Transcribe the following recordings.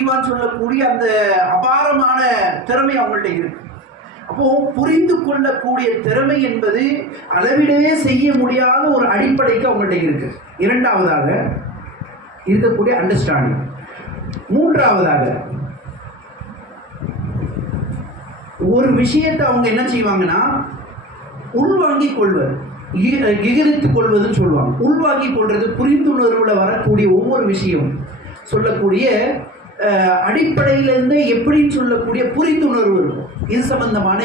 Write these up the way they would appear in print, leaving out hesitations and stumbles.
முடியுமான்னு சொல்லக்கூடிய அந்த அபாரமான திறமை அவங்கள்ட்ட இருக்கு. அப்போ புரிந்து கொள்ளக்கூடிய திறமை என்பது அளவிடவே செய்ய முடியாத ஒரு அடிப்படைக்கு அவங்கள்ட்ட இருக்கு. இரண்டாவதாக இருக்கக்கூடிய அண்டர்ஸ்டாண்டிங். மூன்றாவதாக ஒரு விஷயத்தை அவங்க என்ன செய்வாங்கன்னா உள்வாங்கிக் கொள்வது, கிகரித்துக் கொள்வதுன்னு சொல்லுவாங்க. உள்வாங்கிக் கொள்வது புரிந்துணர்வுல வரக்கூடிய ஒவ்வொரு விஷயம் சொல்லக்கூடிய அடிப்படையிலிருந்து எப்படின்னு சொல்லக்கூடிய புரிந்துணர்வு இருக்கும். இது சம்பந்தமான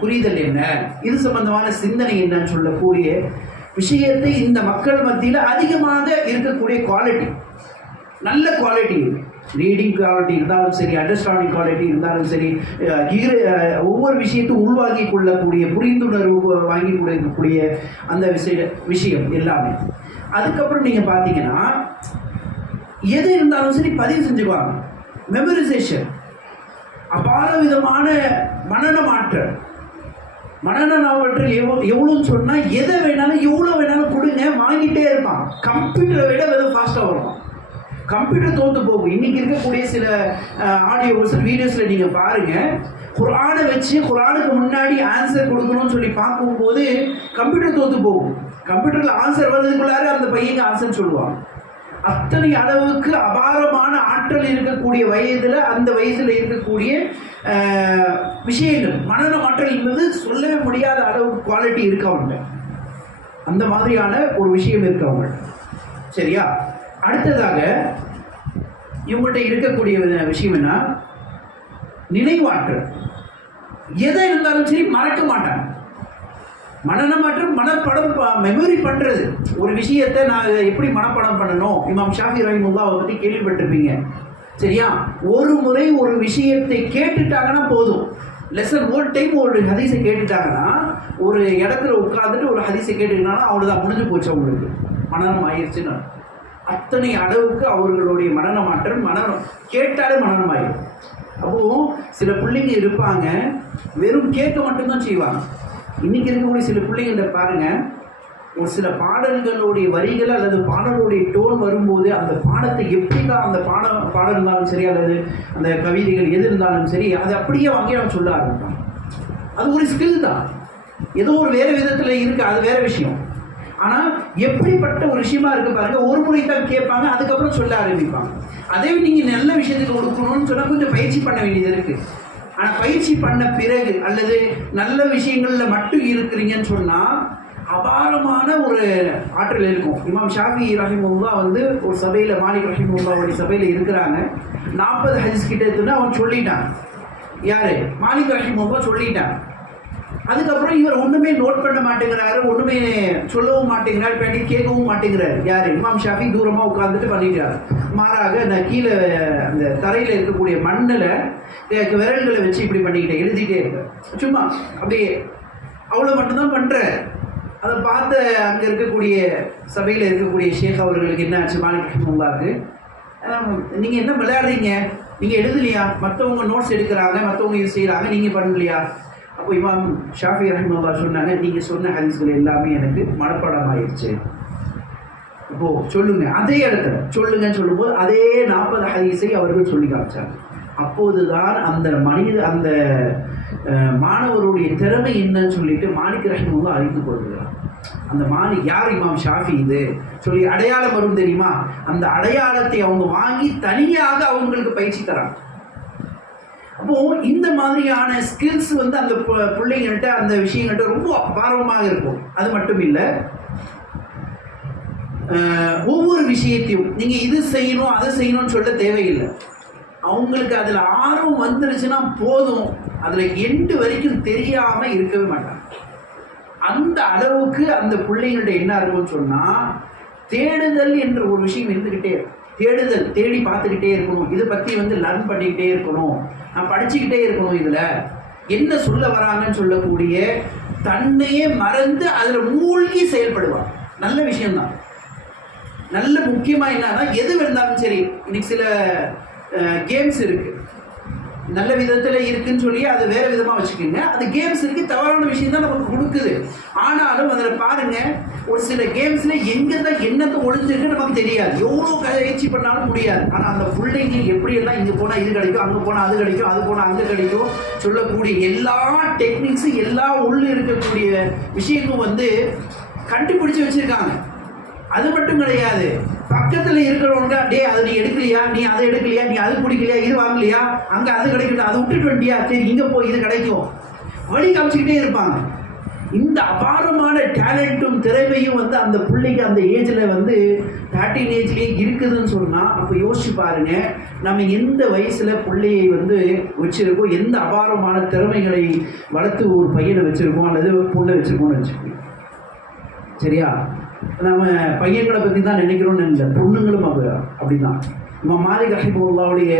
புரிதல் என்ன, இது சம்பந்தமான சிந்தனை என்னன்னு சொல்லக்கூடிய விஷயத்தை இந்த மக்கள் மத்தியில் அதிகமாக இருக்கக்கூடிய குவாலிட்டி, நல்ல குவாலிட்டி, ரீடிங் குவாலிட்டி இருந்தாலும் சரி, அண்டர்ஸ்டாண்டிங் குவாலிட்டி இருந்தாலும் சரி, ஒவ்வொரு விஷயத்தையும் உள்வாங்கி கொள்ளக்கூடிய புரிந்துணர்வு வாங்கி கொடுக்கக்கூடிய அந்த விஷயம் எல்லாமே. அதுக்கப்புறம் நீங்கள் பார்த்தீங்கன்னா எது இருந்தாலும் சரி பதிவு செஞ்சுக்குவாங்க. மெமரைசேஷன், அபார விதமான மனன மாற்றல். மனன மாற்றல் எவ்வளோன்னு சொன்னால் எதை வேணாலும் எவ்வளோ வேணாலும் கொடுங்க, வாங்கிட்டே இருப்பான். கம்ப்யூட்டரை விட வெறும் ஃபாஸ்ட்டாக வருவான். கம்ப்யூட்டர் தோற்று போகும். இன்னைக்கு இருக்கக்கூடிய சில ஆடியோஸ் வீடியோஸில் நீங்கள் பாருங்கள், குர்ஆனை வச்சு குர்ஆனுக்கு முன்னாடி ஆன்சர் கொடுக்கணும்னு சொல்லி பார்க்கும்போது கம்ப்யூட்டர் தோற்று போகும். கம்ப்யூட்டரில் ஆன்சர் வர்றதுக்குள்ளார அந்த பையங்க ஆன்சர் சொல்லுவாங்க. அத்தனை அளவுக்கு அபாரமான ஆற்றல் இருக்கக்கூடிய வயதில், அந்த வயதில் இருக்கக்கூடிய விஷயங்கள், மனநல ஆற்றல் என்பது சொல்லவே முடியாத அளவுக்கு குவாலிட்டி இருக்கு அவங்க. அந்த மாதிரியான ஒரு விஷயம் இருக்கு அவங்க. சரியா? அடுத்ததாக இவங்கள்ட்ட இருக்கக்கூடிய விஷயம் என்ன, நினைவாற்றல். எதை இருந்தாலும் சரி மறக்க மாட்டாங்க. மனநமாற்றம், மனப்படம், மெமரி பண்ணுறது. ஒரு விஷயத்தை நான் எப்படி மனப்படம் பண்ணணும், இமாம் ஷாஃபி ரஹிமஹுல்லாஹ் பற்றி கேள்விப்பட்டிருப்பீங்க. சரியா? ஒரு முறை ஒரு விஷயத்தை கேட்டுட்டாங்கன்னா போதும். லெசன் ஒரு டைம் ஒரு ஹதீஸை கேட்டுட்டாங்கன்னா, ஒரு இடத்துல உட்காந்துட்டு ஒரு ஹதீஸை கேட்டுக்கிட்டாங்கன்னா அவ்வளோதான், முடிஞ்சு போச்சு, அவங்களுக்கு மனநம் ஆயிடுச்சுன்னு. அத்தனை அளவுக்கு அவர்களுடைய மனநமாற்றம், மனநம் கேட்டாலே மனநம் ஆயிடும். அப்போது சில பிள்ளைங்க இருப்பாங்க வெறும் கேட்க மட்டும்தான் செய்வாங்க. இன்னைக்கு இருக்கக்கூடிய சில பிள்ளைங்கள்ட்ட பாருங்க, ஒரு சில பாடல்களுடைய வரிகள் அல்லது பாடலுடைய டோன் வரும்போது அந்த பாடத்தை எப்படி தான் அந்த பாடம் இருந்தாலும் சரி, அல்லது அந்த கவிதைகள் எது இருந்தாலும் சரி, அதை அப்படியே வாங்கி அவன் சொல்ல ஆரம்பிப்பான். அது ஒரு ஸ்கில் தான், ஏதோ ஒரு வேறு விதத்தில் இருக்கு, அது வேற விஷயம். ஆனால் எப்படிப்பட்ட ஒரு விஷயமா இருக்கு பாருங்க, ஒரு முறை தான் கேட்பாங்க, அதுக்கப்புறம் சொல்ல ஆரம்பிப்பாங்க. அதே நீங்கள் நல்ல விஷயத்துக்கு கொடுக்கணும்னு சொன்னால் கொஞ்சம் பயிற்சி பண்ண வேண்டியது இருக்கு. ஆனால் பயிற்சி பண்ண பிறகு அல்லது நல்ல விஷயங்களில் மட்டும் இருக்கிறீங்கன்னு சொன்னால் அபாரமான ஒரு ஆற்றல் இருக்கும். இமாம் ஷாஃபி ரஹிமஹுல்லாஹ் ஒரு சபையில், மாலிக் ரஹிமஹுல்லாஹ்வுடைய சபையில் இருக்கிறாங்க. 40 ஹதீஸ் கிட்ட இருக்குன்னு அவன் சொல்லிட்டான். யாரு? மாலிக் ரஹிமஹுல்லாஹ் சொல்லிட்டான். அதுக்கப்புறம் இவர் ஒன்றுமே நோட் பண்ண மாட்டேங்கிறாரு, ஒன்றுமே சொல்லவும் மாட்டேங்கிறாரு, பண்ணி கேட்கவும் மாட்டேங்கிறாரு. யார்? இமாம் ஷாஃபி தூரமாக உட்காந்துட்டு பண்ணிட்டார். மாறாக நான் கீழே அந்த தரையில் இருக்கக்கூடிய மண்ணில் விரல்களை வச்சு இப்படி பண்ணிக்கிட்டேன், எழுதிட்டே இருக்கேன். சும்மா அப்படியே அவ்வளோ மட்டும்தான் பண்ணுறேன். அதை பார்த்த அங்கே இருக்கக்கூடிய சபையில் இருக்கக்கூடிய ஷேக் அவர்களுக்கு என்ன ஆச்சு, மாலிக் ரஹிமஹுல்லாஹ்க்கு, நீங்கள் என்ன விளையாடுறீங்க, நீங்கள் எழுதலையா, மற்றவங்க நோட்ஸ் எடுக்கிறாங்க, மற்றவங்க இது செய்கிறாங்க, நீங்கள் பண்ணலையா? அப்போ இமாம் ஷாஃபி ரஹிமஹுல்லாஹ் சொன்னாங்க, நீங்கள் சொன்ன ஹதீஸ்கள் எல்லாமே எனக்கு மனப்பாடம் ஆயிடுச்சு. இப்போது சொல்லுங்க, அதே இடத்துல சொல்லுங்கன்னு சொல்லும்போது அதே 40 ஹதீஸை அவர்கள் சொல்லி காமிச்சாங்க. அப்போதுதான் அந்த அந்த மாணவருடைய திறமை என்னன்னு சொல்லிட்டு மாலிக் ரஹிமஹுல்லாஹ் அறிந்து கொள்கிறார். அந்த மாலிக் யார்? இமாம் ஷாஃபி. இது சொல்லி அடையாளம் வரும் தெரியுமா? அந்த அடையாளத்தை அவங்க வாங்கி தனியாக அவங்களுக்கு பயிற்சி தராங்க. அப்போ இந்த மாதிரியான ஸ்கில்ஸ் அந்த பிள்ளைங்கள்ட்ட, அந்த விஷயங்கள்ட்ட ரொம்ப அபாரமாக இருக்கும். அது மட்டும் இல்லை, ஒவ்வொரு விஷயத்தையும் நீங்க இது செய்யணும் அதை செய்யணும்னு சொல்ல தேவையில்லை. அவங்களுக்கு அதுல ஆர்வம் வந்துருச்சுன்னா போதும், அதுல எண்டு வரைக்கும் தெரியாம இருக்கவே மாட்டாங்க. அந்த அளவுக்கு அந்த பிள்ளைங்கள்ட்ட என்ன இருக்கும்னு சொன்னா, தேடுதல் என்ற ஒரு விஷயம் இருந்துகிட்டே, தேடுதல், தேடி பார்த்துக்கிட்டே இருக்கணும். இதை பற்றி லர்ன் பண்ணிக்கிட்டே இருக்கணும், நான் படிச்சுக்கிட்டே இருக்கணும், இதில் என்ன சொல்ல வராங்கன்னு சொல்லக்கூடிய தன்னையே மறந்து அதில் மூழ்கி செயல்படுவார். நல்ல விஷயம்தான். நல்ல முக்கியமாக என்னன்னா, எது இருந்தாலும் சரி, இன்னைக்கு சில கேம்ஸ் இருக்கு. நல்ல விதத்தில் இருக்குன்னு சொல்லி அது வேற விதமாக வச்சுக்கோங்க. அது கேம்ஸ் இருக்கு, தவறான விஷயம் தான் நமக்கு கொடுக்குது. ஆனாலும் அதில் பாருங்க, ஒரு சில கேம்ஸ்ல எங்க தான் என்னத்தை ஒழிஞ்சிருக்கு நமக்கு தெரியாது, எவ்வளோ பயிற்சி பண்ணாலும் முடியாது. ஆனால் அந்த பிள்ளைங்க எப்படியெல்லாம் இங்கே போனால் இது கிடைக்கும், அங்கே போனால் அது கிடைக்கும், அது போனால் அங்கே கிடைக்கும் சொல்லக்கூடிய எல்லா டெக்னிக்ஸும் எல்லா உள்ள இருக்கக்கூடிய விஷயங்களும் வந்து கண்டுபிடிச்சு வச்சிருக்காங்க. அது மட்டும் கிடையாது, பக்கத்தில் இருக்கிறவங்க டே அது நீ எடுக்கலையா, நீ அதை எடுக்கலையா, நீ அது பிடிக்கலையா, இது வாங்கலையா, அங்கே அது கிடைக்கல, அது விட்டுட்டு வண்டியா, சரி இங்கே போய் இது கிடைக்கும், வழி காமிச்சுக்கிட்டே இருப்பாங்க. இந்த அபாரமான டேலண்ட்டும் திறமையும் வந்து அந்த பிள்ளைக்கு அந்த ஏஜில் வந்து 13 ஏஜ்லேயே இருக்குதுன்னு சொன்னால், அப்போ யோசிச்சு பாருங்க, நம்ம எந்த வயசில் பிள்ளையை வந்து வச்சுருக்கோம், எந்த அபாரமான திறமைகளை வளர்த்து ஒரு பையனை வச்சுருக்கோம் அல்லது பொண்ணை வச்சுருக்கோம்னு வச்சுக்கோங்க. சரியா? நம்ம பையன்களை பற்றி தான் நினைக்கிறோம்னு இல்லை, பொண்ணுங்களும் அப்படிதான். நம்ம மாலிக் ரஹிமத்துல்லாஹுடைய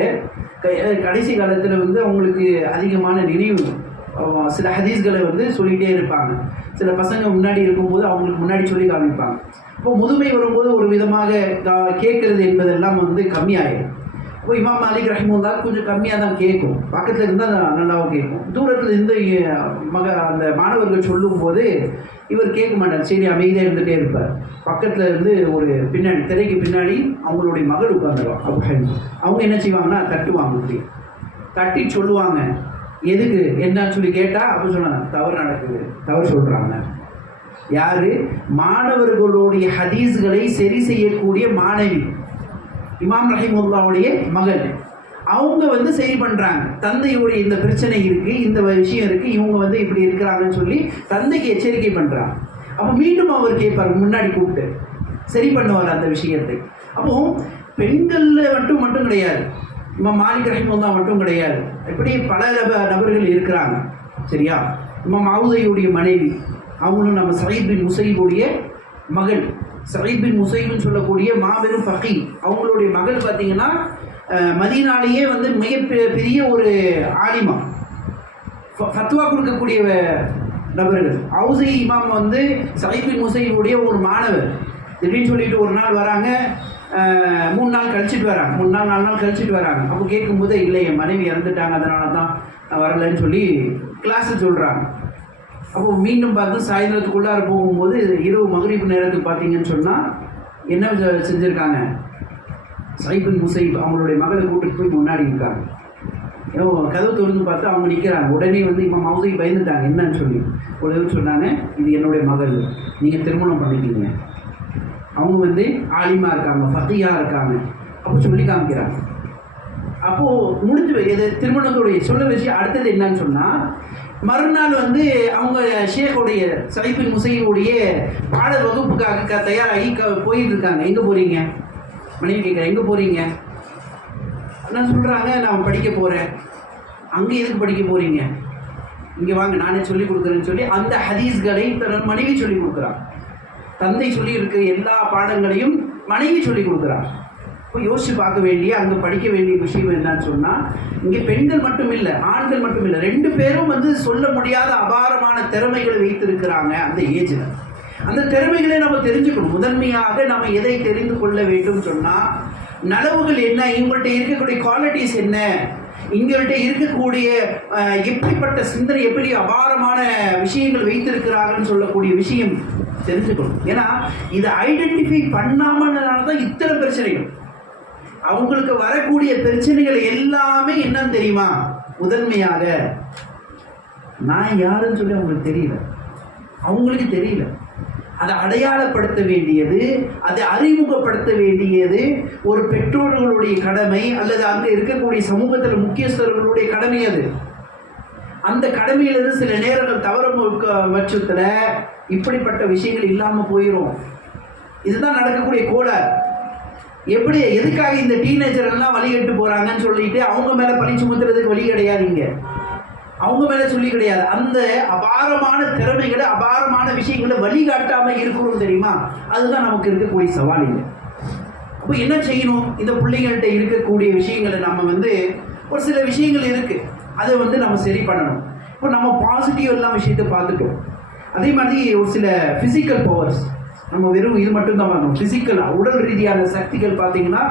கடைசி காலத்தில் வந்து அவங்களுக்கு அதிகமான நினைவு சில ஹதீஸ்களை வந்து சொல்லிகிட்டே இருப்பாங்க. சில பசங்க முன்னாடி இருக்கும்போது அவங்களுக்கு முன்னாடி சொல்லி காமிப்பாங்க. இப்போ முதுமை வரும்போது ஒரு விதமாக கேட்கறது என்பதெல்லாம் வந்து கம்மியாயிடும். இப்போ இமாம் மாலிக் ரஹிமத்துல்லா கொஞ்சம் கம்மியாக தான் கேட்கும், பக்கத்தில் இருந்தால் நல்லாவும் கேட்கும். தூரத்தில் இருந்து அந்த மாணவர்கள் சொல்லும்போது இவர் கேட்க மாட்டார், சரி அமைதியாக இருந்துகிட்டே இருப்பார். பக்கத்தில் இருந்து ஒரு பின்னாடி திரைக்கு பின்னாடி அவங்களுடைய மகள் உட்காந்துருவாங்க. அப்போ அவங்க என்ன செய்வாங்கன்னா தட்டுவாங்க, இப்படி தட்டி சொல்லுவாங்க, எதுக்கு என்னன்னு சொல்லி கேட்டால் அப்போ சொன்னாங்க, தவறு நடக்குது, தவறு சொல்கிறாங்க. யார்? மாணவர்களுடைய ஹதீஸ்களை சரி செய்யக்கூடிய மாணவி, இமாம் ரஹிமத்துல்லாஹுடைய மகள். அவங்க வந்து சரி பண்ணுறாங்க, தந்தையுடைய இந்த பிரச்சனை இருக்குது, இந்த விஷயம் இருக்குது, இவங்க வந்து இப்படி இருக்கிறாங்கன்னு சொல்லி தந்தைக்கு எச்சரிக்கை பண்ணுறாங்க. அப்போ மீண்டும் அவர் கேட்பார், முன்னாடி கூப்பிட்டு சரி பண்ணுவார் அந்த விஷயத்தை. அப்போ பெண்களில் மட்டும் கிடையாது, இமாம் மாலிக் ரஹிமத்துல்லாஹ் மட்டும் கிடையாது, இப்படி பல நபர்கள் இருக்கிறாங்க. சரியா? இமாம் மௌதுயுடைய மனைவி, அவங்களும் நம்ம சயீத் பின் முஸையிபுடைய மகள். சயீத் பின் முஸையிப்னு சொல்லக்கூடிய மாபெரும் ஃபகீ, அவங்களுடைய மகள் பார்த்தீங்கன்னா மதீனாலேயே வந்து மிக பெரிய ஒரு ஆலிமா, ஃபத்வா கொடுக்கக்கூடிய நபர்கள். அவுஸி இமாம் வந்து சயீத் பின் முஸையிபுடைய ஒரு மாணவர். திடீர்னு சொல்லிட்டு ஒரு நாள் வராங்க, 3 நாள் கழிச்சிட்டு வராங்க, 3 நாள் 4 நாள் கழிச்சிட்டு வராங்க. அப்போ கேட்கும்போது இல்லை என் மனைவி இறந்துட்டாங்க, அதனால தான் நான் வரலைன்னு சொல்லி கிளாஸில் சொல்கிறாங்க. அப்போ மீண்டும் பார்த்து சாயந்தரத்துக்குள்ளார போகும்போது இரவு மக்ரிப் நேரத்துக்கு பார்த்தீங்கன்னு சொன்னால் என்ன செஞ்சுருக்காங்க, சயீத் பின் முஸையிப் அவங்களுடைய மகளை கூட்டிட்டு போய் முன்னாடி இருக்காங்க. கதவு திறந்து பார்த்து அவங்க நிற்கிறாங்க. உடனே வந்து இமாம் மௌதுயி பயந்துட்டாங்க, என்னன்னு சொல்லி உடனே சொன்னாங்க, இது என்னுடைய மகள், நீங்கள் திருமணம் பண்ணிக்கிங்க. அவங்க வந்து ஆலிமா இருக்காங்க, ஃபகீஹா இருக்காங்க. அப்போ சொல்லி காமிக்கிறாங்க. அப்போது முடிஞ்சு எது திருமணத்துடைய சொல்ல விஷயம். அடுத்தது என்னன்னு சொன்னால், மறுநாள் வந்து அவங்க ஷேக்குடைய சயீத் பின் முஸையிபுடைய பாட வகுப்புக்காக தயாராகி போயிட்டு இருக்காங்க. எங்கே போகிறீங்க? மனைவி கேட்குறேன், எங்கே போகிறீங்க? என்ன சொல்கிறாங்க, நான் படிக்க போகிறேன். அங்கே எதுக்கு படிக்க போகிறீங்க? இங்கே வாங்க, நானே சொல்லிக் கொடுக்குறேன்னு சொல்லி அந்த ஹதீஸ்களை தன் மனைவி சொல்லிக் கொடுக்குறான். தந்தை சொல்லி இருக்க எல்லா பாடங்களையும் மனைவி சொல்லிக் கொடுக்குறான். இப்போ யோசிச்சு பார்க்க வேண்டிய, அங்கே படிக்க வேண்டிய விஷயம் என்னன்னு சொன்னால், இங்கே பெண்கள் மட்டும் இல்லை, ஆண்கள் மட்டும் இல்லை, 2 பேரும் வந்து சொல்ல முடியாத அபாரமான திறமைகளை வைத்திருக்கிறாங்க அந்த ஏஜில். அந்த திறமைகளை நம்ம தெரிஞ்சுக்கணும். முதன்மையாக நம்ம எதை தெரிந்து கொள்ள வேண்டும் சொன்னால், நலவுகள் என்ன, இவங்கள்ட்ட இருக்கக்கூடிய குவாலிட்டிஸ் என்ன, இங்கள்கிட்ட இருக்கக்கூடிய எப்படிப்பட்ட சிந்தனை, எப்படி அபாரமான விஷயங்கள் வைத்திருக்கிறாங்கன்னு சொல்லக்கூடிய விஷயம் தெரிஞ்சுக்கணும். ஏன்னா இதை ஐடென்டிஃபை பண்ணாமனால தான் இத்தனை பிரச்சனைகள். அவங்களுக்கு வரக்கூடிய பிரச்சனைகள் எல்லாமே என்னன்னு தெரியுமா? முதன்மையாக நான் யாருன்னு சொல்லி அவங்களுக்கு தெரியல, அவங்களுக்கு தெரியல. அதை அடையாளப்படுத்த வேண்டியது, அதை அறிமுகப்படுத்த வேண்டியது ஒரு பெற்றோர்களுடைய கடமை, அல்லது அங்கே இருக்கக்கூடிய சமூகத்தில் முக்கியஸ்தர்களுடைய கடமை. அது அந்த கடமையிலிருந்து சில நேரங்கள் தவறும் பட்சத்தில் இப்படிப்பட்ட விஷயங்கள் இல்லாமல் போயிடும். இதுதான் நடக்கக்கூடிய கோளாறு. எப்படி எதுக்காக இந்த டீனேஜர் எல்லாம் வழிகட்டு போகிறாங்கன்னு சொல்லிட்டு அவங்க மேலே பழி சுமத்துறதுக்கு வழி கிடையாது, இங்கே அவங்க மேலே சொல்லி கிடையாது. அந்த அபாரமான திறமைகளை, அபாரமான விஷயங்களை வழிகாட்டாமல் இருக்கிறோம் தெரியுமா? அதுதான் நமக்கு இருக்கக்கூடிய சவால். இல்லை அப்போ என்ன செய்யணும்? இந்த பிள்ளைங்கள்ட்ட இருக்கக்கூடிய விஷயங்களை நம்ம வந்து ஒரு சில விஷயங்கள் இருக்குது, அதை வந்து நம்ம சரி பண்ணணும். இப்போ நம்ம பாசிட்டிவ் எல்லாம் விஷயத்தை பார்த்துட்டோம். அதே மாதிரி ஒரு சில ஃபிசிக்கல் பவர்ஸ், நம்ம வெறும் இது மட்டும் தான் பார்க்கணும். பிசிக்கலாக உடல் ரீதியான சக்திகள் பார்த்தீங்கன்னா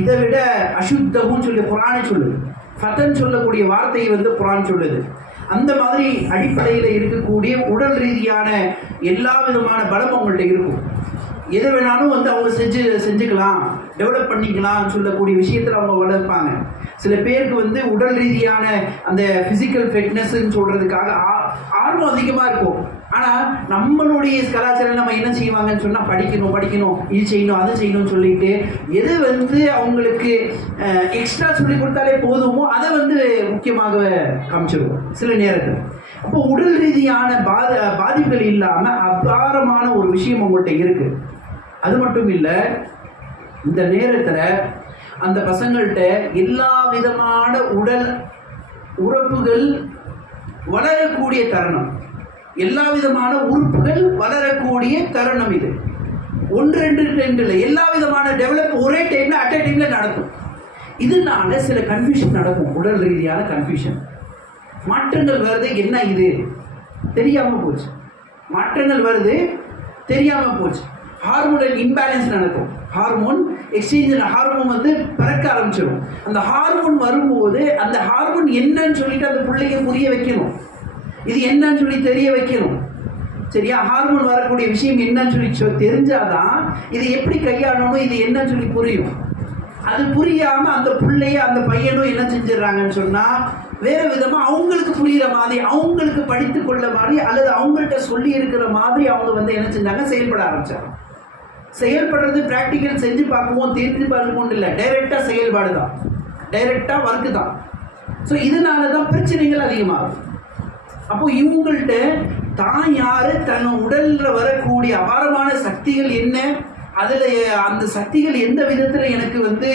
இதை விட அசுத்தமும் சொல்லி குரானே சொல்லுது. ஃபதன் சொல்லக்கூடிய வார்த்தையை வந்து குரான் சொல்லுது. அந்த மாதிரி அடிப்படையில் இருக்கக்கூடிய உடல் ரீதியான எல்லா விதமான பலம் அவங்கள்ட்ட இருக்கும். எதை வேணாலும் வந்து அவங்க செஞ்சுக்கலாம், டெவலப் பண்ணிக்கலாம் சொல்லக்கூடிய விஷயத்தில் அவங்க வளர்ப்பாங்க. சில பேருக்கு வந்து உடல் ரீதியான அந்த ஃபிசிக்கல் ஃபிட்னஸ்ன்னு சொல்கிறதுக்காக ஆர்வம் அதிகமாக இருக்கும். ஆனால் நம்மளுடைய கலாச்சாரம் நம்ம என்ன செய்வாங்கன்னு சொன்னால் படிக்கணும், இது செய்யணும், அது செய்யணும்னு சொல்லிட்டு எது வந்து அவங்களுக்கு எக்ஸ்ட்ரா சொல்லி கொடுத்தாலே போதுமோ அதை வந்து முக்கியமாக காமிச்சிருவோம் சில நேரத்தில். அப்போ உடல் ரீதியான பாதிப்புகள் இல்லாமல் அபாரமான ஒரு விஷயம் அவங்கள்ட்ட இருக்குது. அது மட்டும் இல்லை, இந்த நேரத்தில் அந்த பசங்கள்கிட்ட எல்லா விதமான உடல் உறுப்புகள் வளரக்கூடிய தருணம், எல்லா விதமான உறுப்புகள் வளரக்கூடிய தருணம். இது 1-2 இல்லை, எல்லா விதமான டெவலப் ஒரே டைமில் அட் அ டைமில் நடக்கும். இதனால சில கன்ஃபியூஷன் நடக்கும், உடல் ரீதியான கன்ஃபியூஷன். மாற்றங்கள் வருது, என்ன இது தெரியாமல் போச்சு, மாற்றங்கள் வருது தெரியாமல் போச்சு. ஹார்மோனல் இம்பேலன்ஸ் நடக்கும், ஹார்மோன் எக்ஸ்சேஞ்ச், ஹார்மோன் வந்து பிறக்க ஆரம்பிச்சிடும். அந்த ஹார்மோன் வரும்போது அந்த ஹார்மோன் என்னன்னு சொல்லிட்டு அந்த பிள்ளைங்க புரிய வைக்கணும், இது என்னன்னு சொல்லி தெரிய வைக்கணும். சரியா? ஹார்மோன் வரக்கூடிய விஷயம் என்னன்னு சொல்லி தெரிஞ்சாதான் இது எப்படி கையாளணும், இது என்னன்னு சொல்லி புரியும். அது புரியாம அந்த பிள்ளைய அந்த பையனும் என்ன செஞ்சிடறாங்கன்னு சொன்னா வேற விதமா அவங்களுக்கு புரியுற மாதிரி, அவங்களுக்கு படித்து கொள்ள மாதிரி, அல்லது அவங்கள்ட்ட சொல்லி இருக்கிற மாதிரி அவங்க வந்து என்ன செஞ்சாங்க, செயல்பட ஆரம்பிச்சாங்க. செயல்படுறது பிராக்டிக்கல் செஞ்சு பார்க்குவோம், தெரிஞ்சு பார்க்குவோம் இல்லை, டைரெக்டாக செயல்பாடு தான், டைரெக்டாக ஒர்க்கு தான். ஸோ இதனால தான் பிரச்சனைகள் அதிகமாகும். அப்போ இவங்கள்ட்ட தான் யாரு, தன் உடலில் வரக்கூடிய அபாரமான சக்திகள் என்ன, அதில் அந்த சக்திகள் எந்த விதத்தில் எனக்கு வந்து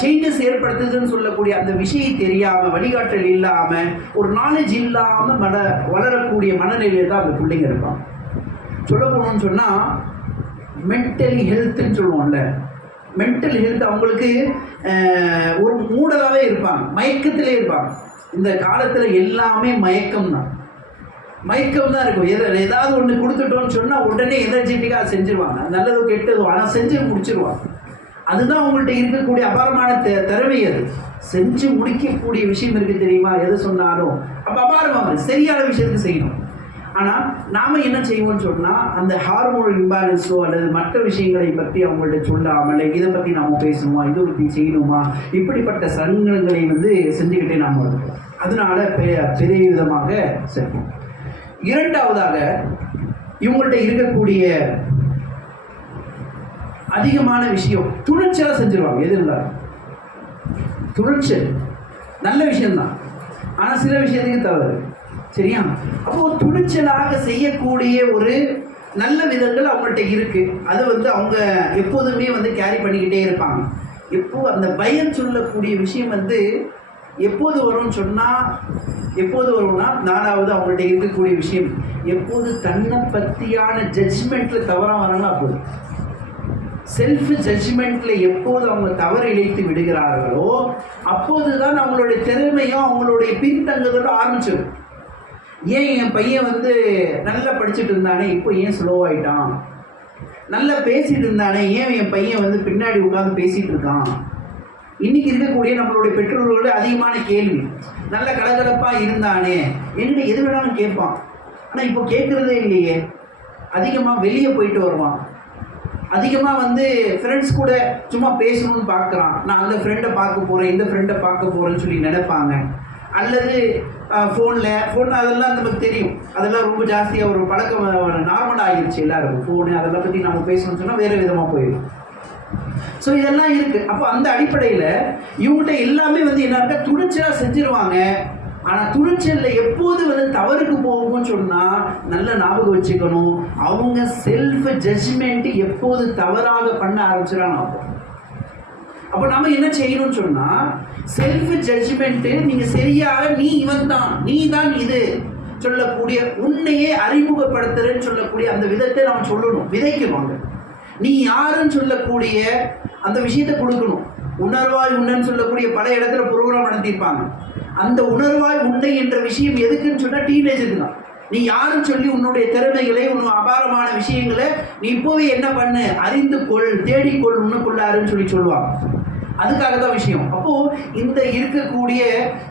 சேஞ்சஸ் ஏற்படுத்துதுன்னு சொல்லக்கூடிய அந்த விஷயம் தெரியாமல், வழிகாட்டல் இல்லாமல், ஒரு நாலேஜ் இல்லாமல் வளரக்கூடிய மனநிலையில் தான் அந்த பிள்ளைங்க இருப்பாங்க. சொல்ல போகணும்னு சொன்னால் மென்டலி ஹெல்த்துன்னு சொல்லுவோம்ல, மென்டல் ஹெல்த் அவங்களுக்கு ஒரு மூடலாகவே இருப்பாங்க, மயக்கத்திலே இருப்பாங்க. இந்த காலத்தில் எல்லாமே மயக்கம் தான் இருக்கும். ஏதாவது ஒன்று கொடுத்துட்டோம்னு சொன்னால் உடனே எனர்ஜெட்டிக்காக செஞ்சுருவாங்க, நல்லதோ கெட்டதோ, ஆனால் செஞ்சு முடிச்சிருவாங்க. அதுதான் உங்கள்கிட்ட இருக்கக்கூடிய அபாரமான திறமை. அது செஞ்சு முடிக்கக்கூடிய விஷயம் இருக்குது தெரியுமா, எது சொன்னாலும் அப்போ அபாரமாக சரியான விஷயத்துக்கு செய்யணும். ஆனால் நாம் என்ன செய்வோம்னு சொன்னால் அந்த ஹார்மோன் இம்பேலன்ஸோ அல்லது மற்ற விஷயங்களை பற்றி அவங்கள்ட்ட சொல்லாமல் இதை பற்றி நாம் பேசணுமா, இதை பற்றி செய்யணுமா, இப்படிப்பட்ட சங்கங்களை வந்து செஞ்சுக்கிட்டே நாம் இருக்கோம். அதனால பெரிய விதமாக செய்வோம். இரண்டாவதாக இவங்கள்ட்ட இருக்கக்கூடிய அதிகமான விஷயம் துணிச்சலாக செஞ்சிருவாங்க. எது இருந்தாலும் துணிச்சல் நல்ல விஷயம்தான், ஆனால் சில விஷயத்துக்கு தவறு. சரியா? அப்போ துணிச்சலாக செய்யக்கூடிய ஒரு நல்ல விதங்கள் அவங்கள்ட்ட இருக்கு. அது வந்து அவங்க எப்போதுமே வந்து கேரி பண்ணிக்கிட்டே இருப்பாங்க. எப்போ அந்த பயம் சொல்லக்கூடிய விஷயம் வந்து எப்போது வரும்னு சொன்னால், எப்போது வரும்னா நாலாவது அவங்கள்ட்ட இருக்கக்கூடிய விஷயம், எப்போது தன்னை பற்றியான ஜட்ஜ்மெண்ட்டில் தவறாக வராங்களோ அப்போது, செல்ஃப் ஜட்ஜ்மெண்ட்டில் எப்போது அவங்க தவறு இழைத்து விடுகிறார்களோ அப்போது தான் அவங்களுடைய திறமையும் அவங்களுடைய பின்தங்குதலும் ஆரம்பிச்சிடும். ஏன் என் பையன் வந்து நல்லா படிச்சுட்டு இருந்தானே இப்போ ஏன் ஸ்லோவாயிட்டான், நல்லா பேசிட்டு இருந்தானே ஏன் என் பையன் வந்து பின்னாடி உட்காந்து பேசிகிட்டு இருக்கான். இன்னைக்கு இருக்கக்கூடிய நம்மளுடைய பெற்றோர்களோட அதிகமான கேள்வி, நல்ல கலகலப்பாக இருந்தானே என்கிட்ட எது வேணாலும் கேட்பான், ஆனால் இப்போ கேட்குறதே இல்லையே. அதிகமாக வெளியே போயிட்டு வருவான், அதிகமாக வந்து ஃப்ரெண்ட்ஸ் கூட சும்மா பேசணும்னு பார்க்குறான், நான் அந்த ஃப்ரெண்டை பார்க்க போகிறேன், இந்த ஃப்ரெண்டை பார்க்க போகிறேன்னு சொல்லி நினைப்பாங்க. அல்லது ஃபோனில் அதெல்லாம் நமக்கு தெரியும், அதெல்லாம் ரொம்ப ஜாஸ்தியாக ஒரு பழக்கம் நார்மலாக ஆகிடுச்சு எல்லாருக்கும். ஃபோனு அதெல்லாம் பற்றி நம்ம பேசணும்னு சொன்னால் வேறு விதமாக போயிடும். ஸோ இதெல்லாம் இருக்குது. அப்போ அந்த அடிப்படையில் இவங்ககிட்ட எல்லாமே வந்து என்ன இருக்கா, துணிச்சலாக செஞ்சிருவாங்க. ஆனால் துணிச்சலில் எப்போது வந்து தவறுக்கு போகும்னு சொன்னால் நல்லா ஞாபகம் வச்சுக்கணும், அவங்க செல்ஃப் ஜட்ஜ்மெண்ட்டு எப்போது தவறாக பண்ண ஆரம்பிச்சிடறாங்க. அப்போ நம்ம என்ன செய்யணும்னு சொன்னால், செல்ஃப் ஜட்ஜ்மெண்ட்டு நீங்கள் சரியாக நீ இவன் தான், நீ தான் இது சொல்லக்கூடிய உன்னையே அறிமுகப்படுத்துறேன்னு சொல்லக்கூடிய அந்த விதத்தை நம்ம சொல்லணும், விதைக்கணும். நீ யாருன்னு சொல்லக்கூடிய அந்த விஷயத்தை கொடுக்கணும். உணர்வாய் உண்ணைன்னு சொல்லக்கூடிய பல இடத்துல ப்ரோக்ராம் நடத்தியிருப்பாங்க. அந்த உணர்வாய் உண்மை என்ற விஷயம் எதுக்குன்னு சொன்னால் டீனேஜுக்கு தான். நீ யாரும் சொல்லி உன்னுடைய திறமைகளை உன் அபாரமான விஷயங்களை நீ இப்போவே என்ன பண்ணு, அறிந்து கொள், தேடிக்கொள், உன்னுக்குள்ளாருன்னு சொல்லுவாங்க. அதுக்காக தான் விஷயம். அப்போ இந்த இருக்கக்கூடிய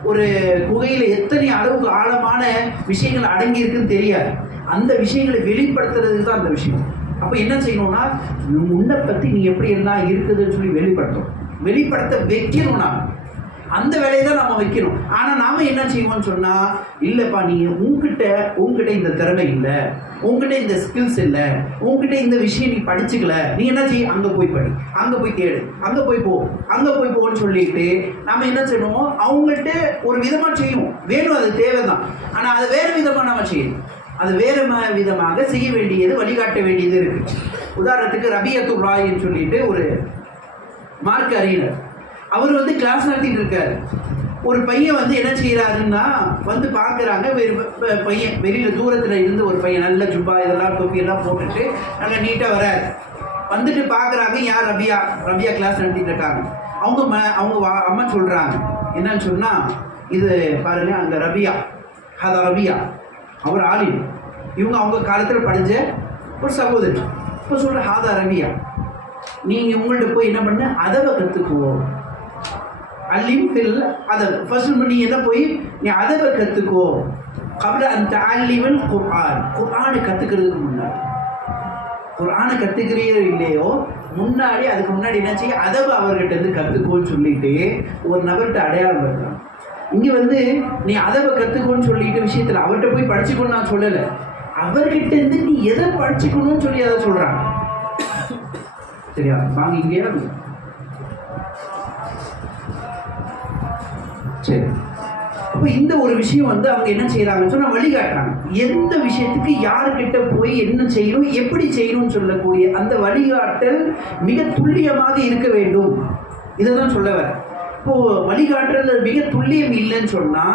ஒரு குகையில எத்தனை அளவுக்கு ஆழமான விஷயங்கள் அடங்கி இருக்குன்னு தெரியாது. அந்த விஷயங்களை வெளிப்படுத்துறதுக்கு தான் அந்த விஷயம். அப்போ என்ன செய்யணும்னா, உன்னை பற்றி நீ எப்படி எல்லாம் இருக்குதுன்னு சொல்லி வெளிப்படுத்த வைக்கணும். நான் அந்த வேலையை தான் நம்ம வைக்கணும். ஆனால் நாம என்ன செய்வோம்னு சொன்னால், இல்லைப்பா நீ உங்ககிட்ட இந்த திறமை இல்லை, உங்ககிட்ட இந்த ஸ்கில்ஸ் இல்லை, உங்ககிட்ட இந்த விஷயம் நீ படிச்சுக்கல, நீ என்ன செய்ய, அங்கே போய் படி, அங்கே போய் தேடு, அங்கே போய் போன்னு சொல்லிட்டு நம்ம என்ன செய்யணுமோ அவங்கள்ட்ட ஒரு விதமாக செய்யணும். வேணும், அது தேவை தான். ஆனால் அது வேறு விதமாக நம்ம செய்யணும். அது வேறு விதமாக செய்ய வேண்டியது, வழிகாட்ட வேண்டியது இருக்கு. உதாரணத்துக்கு ரபியத்துல் ராயின்னு சொல்லிட்டு ஒரு மார்க் அறிஞர், அவர் கிளாஸ் நடத்திட்டு இருக்காரு. ஒரு பையன் என்ன செய்யறாருன்னா, பார்க்குறாங்க. பையன் வெளியில தூரத்தில் இருந்து ஒரு பையன் நல்ல ஜுப்பா இதெல்லாம் தொப்பியெல்லாம் போட்டுட்டு நல்லா நீட்டாக வராரு. பார்க்குறாங்க, யார், ரபியா கிளாஸ் நடத்திட்டு இருக்காங்க. அவங்க அம்மா சொல்றாங்க என்னன்னு சொன்னா, இது பாருங்க அந்த ரபியா அவர் ஆலிம், இவங்க அவங்க காலத்தில் படித்த ஒரு சகோதரி. இப்போ சொல்ற ஹாதா ரபியா, நீங்க உங்கள்கிட்ட போய் என்ன பண்ண, அதவை கற்றுக்குவோம். அல்லிம் ஃபில் அதப், ஃபர்ஸ்ட் நீ என்ன போய் நீ அதவை கற்றுக்கோ. கப்ல அந்த அல்லிவன் குர்ஆனை கற்றுக்கிறதுக்கு முன்னாடி, குர்ஆனை கற்றுக்கிறீரோ இல்லையோ முன்னாடி, அதுக்கு முன்னாடி என்ன செய்ய, அதவை அவர்கிட்ட இருந்து கற்றுக்கோன்னு சொல்லிட்டு ஒரு நபர்கிட்ட அடையாளம் பண்ணுறான். இங்கே நீ அதவை கற்றுக்கோன்னு சொல்லிட்டு விஷயத்தில் அவர்கிட்ட போய் படிச்சுக்கணும்னு நான் சொல்லலை, அவர்கிட்ட இருந்து நீ எதை படிச்சுக்கணும்னு சொல்லி அதை சொல்கிறாங்க. சரியா, வாங்க இங்கே. சரி, அப்போ இந்த ஒரு விஷயம் அவங்க என்ன செய்யறாங்கன்னு சொன்னா வழிகாட்டுறாங்க. எந்த விஷயத்துக்கு யாருக்கிட்ட போய் என்ன செய்யணும், எப்படி செய்யணும்னு சொல்லக்கூடிய அந்த வழிகாட்டல் மிக துல்லியமாக இருக்க வேண்டும். இதை தான் சொல்ல வர. இப்போ வழிகாட்டுறது மிக துல்லியம் இல்லைன்னு சொன்னா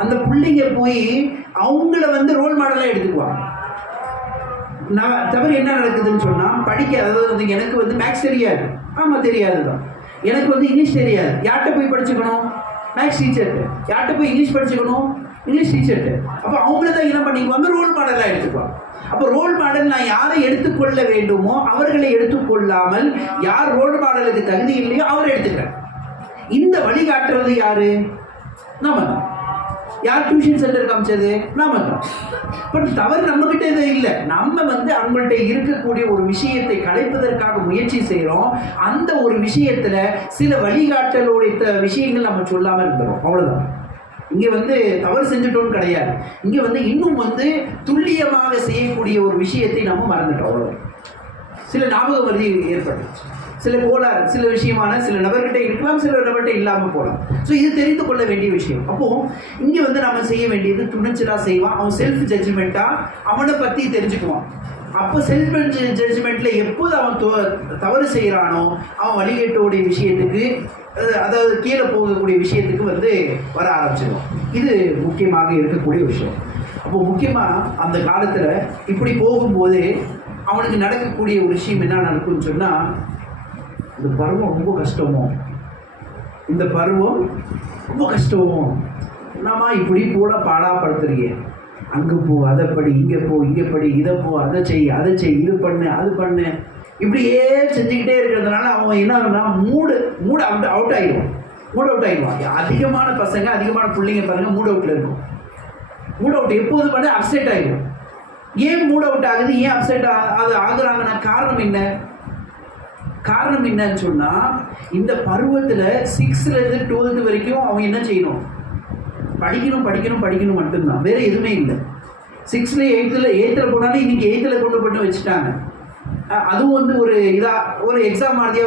அந்த பிள்ளைங்க போய் அவங்கள ரோல் மாடலா எடுத்துக்குவாங்க. நான் தவறு என்ன நடக்குதுன்னு சொன்னா, படிக்க, அதாவது எனக்கு மேக்ஸ் தெரியாது, ஆமா தெரியாதுதான். எனக்கு இங்கிலீஷ் தெரியாது, யார்கிட்ட போய் படிச்சுக்கணும், மேக்ஸ் டீச்சர்ட்டு. யார்கிட்ட போய் இங்கிலீஷ் படிச்சுக்கணும், இங்கிலீஷ் டீச்சர்ட்டு. அப்போ அவங்கள தான் என்ன பண்ணிக்குவாங்க, ரோல் மாடலாக எடுத்துக்குவாங்க. அப்போ ரோல் மாடல் நான் யாரை எடுத்துக்கொள்ள வேண்டுமோ அவர்களை எடுத்துக்கொள்ளாமல், யார் ரோல் மாடலுக்கு தகுதி இல்லையோ அவரை எடுத்துக்கிறேன். இந்த வழிகாட்டுறது யாரு, நாம தான். யார் டியூஷன் சென்டர் காமிச்சது, நாம தான். பட் தவறு நம்ம கிட்ட இது இல்லை. நம்ம அவங்கள்ட்ட இருக்கக்கூடிய ஒரு விஷயத்தை கலைப்பதற்காக முயற்சி செய்யறோம். அந்த ஒரு விஷயத்துல சில வழிகாட்டலுடைய விஷயங்கள் நம்ம சொல்லாம இருக்கிறோம், அவ்வளவுதான். இங்க தவறு செஞ்சுட்டோம்னு கிடையாது. இங்க இன்னும் துல்லியமாக செய்யக்கூடிய ஒரு விஷயத்தை நம்ம மறந்துட்டோம், அவ்வளவு. சில ஞாபக மறதி ஏற்பட்டுச்சு, சில கோளாறு, சில விஷயமான சில நபர்கிட்ட இருக்கலாம், சில நபர்கிட்ட இல்லாமல் போகலாம். ஸோ இது தெரிந்து கொள்ள வேண்டிய விஷயம். அப்போ இங்கே நம்ம செய்ய வேண்டியது, துணிச்சலாக செய்வான். அவன் செல்ஃப் ஜட்ஜ்மெண்ட்டாக அவனை பற்றி தெரிஞ்சுக்குவான். அப்போ செல்ஃப் ஜட்ஜ்மெண்ட்ல எப்போது அவன் தவறு செய்கிறானோ அவன் வழிகேட்டோடைய விஷயத்துக்கு, அதாவது கீழே போகக்கூடிய விஷயத்துக்கு வர ஆரம்பிச்சிடும். இது முக்கியமாக இருக்கக்கூடிய விஷயம். அப்போ முக்கியமாக அந்த காலத்தில் இப்படி போகும்போது அவனுக்கு நடக்கக்கூடிய ஒரு விஷயம் என்ன நடக்கும்னு சொன்னால், இந்த பருவம் ரொம்ப கஷ்டமோ, இந்த பருவம் ரொம்ப கஷ்டமோ, என்னம்மா இப்படி கூட பாடாப்படுத்துறீங்க, அங்கே போ, அதை படி, இங்கே போ, இங்கே படி, இதை போ, அதை செய், இது பண்ணு, அது பண்ணு, இப்படியே செஞ்சுக்கிட்டே இருக்கிறதுனால அவன் என்ன மூடு அவுட் ஆகிடுவான். அதிகமான பசங்க, அதிகமான பிள்ளைங்க பாருங்க மூட் அவுட்டில் இருக்கும். மூட் அவுட் எப்போது பண்ண அப்செட் ஆகிடும். ஏன் மூட் அவுட் ஆகுது, ஏன் அப்செட் ஆகுறாங்கன்னா காரணம் என்னன்னு சொன்னா, இந்த பருவத்துல 6th ல இருந்து 12th வரைக்கும் அவங்க என்ன செய்யணும், படிக்கணும் மட்டும்தான், வேற எதுவுமே இல்லை. 6th ல 8th ல போனாலும் இன்னைக்கு 8th ல கொண்டு போட்டு வச்சுட்டாங்க. அதுவும் ஒரு எக்ஸாம் மாதிரியா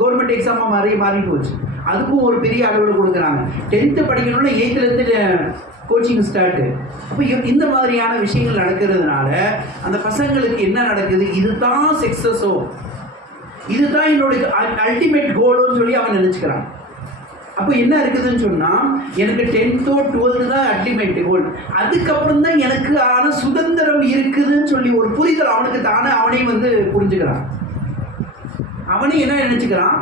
கவர்மெண்ட் எக்ஸாமா மாறிட்டு போச்சு. அதுக்கும் ஒரு பெரிய அளவில் கொடுக்குறாங்க. 10th படிக்கணும்னா 8th ல இருந்து கோச்சிங் ஸ்டார்ட். அப்போ இந்த மாதிரியான விஷயங்கள் நடக்கிறதுனால அந்த பசங்களுக்கு என்ன நடக்குது, இதுதான் சக்சஸோ, இதுதான் என்னுடைய அல்டிமேட் கோல்னு சொல்லி அவன் நினைச்சுக்கிறான். அப்போ என்ன இருக்குதுன்னு சொன்னா, எனக்கு 10th 12th தான் அல்டிமேட் கோல், அதுக்கப்புறம் தான் எனக்கு ஆன சுதந்திரம் இருக்குதுன்னு சொல்லி ஒரு புரிதல் அவனுக்கு தானே அவனே புரிஞ்சுக்கிறான். அவனே என்ன நினைச்சுக்கிறான்,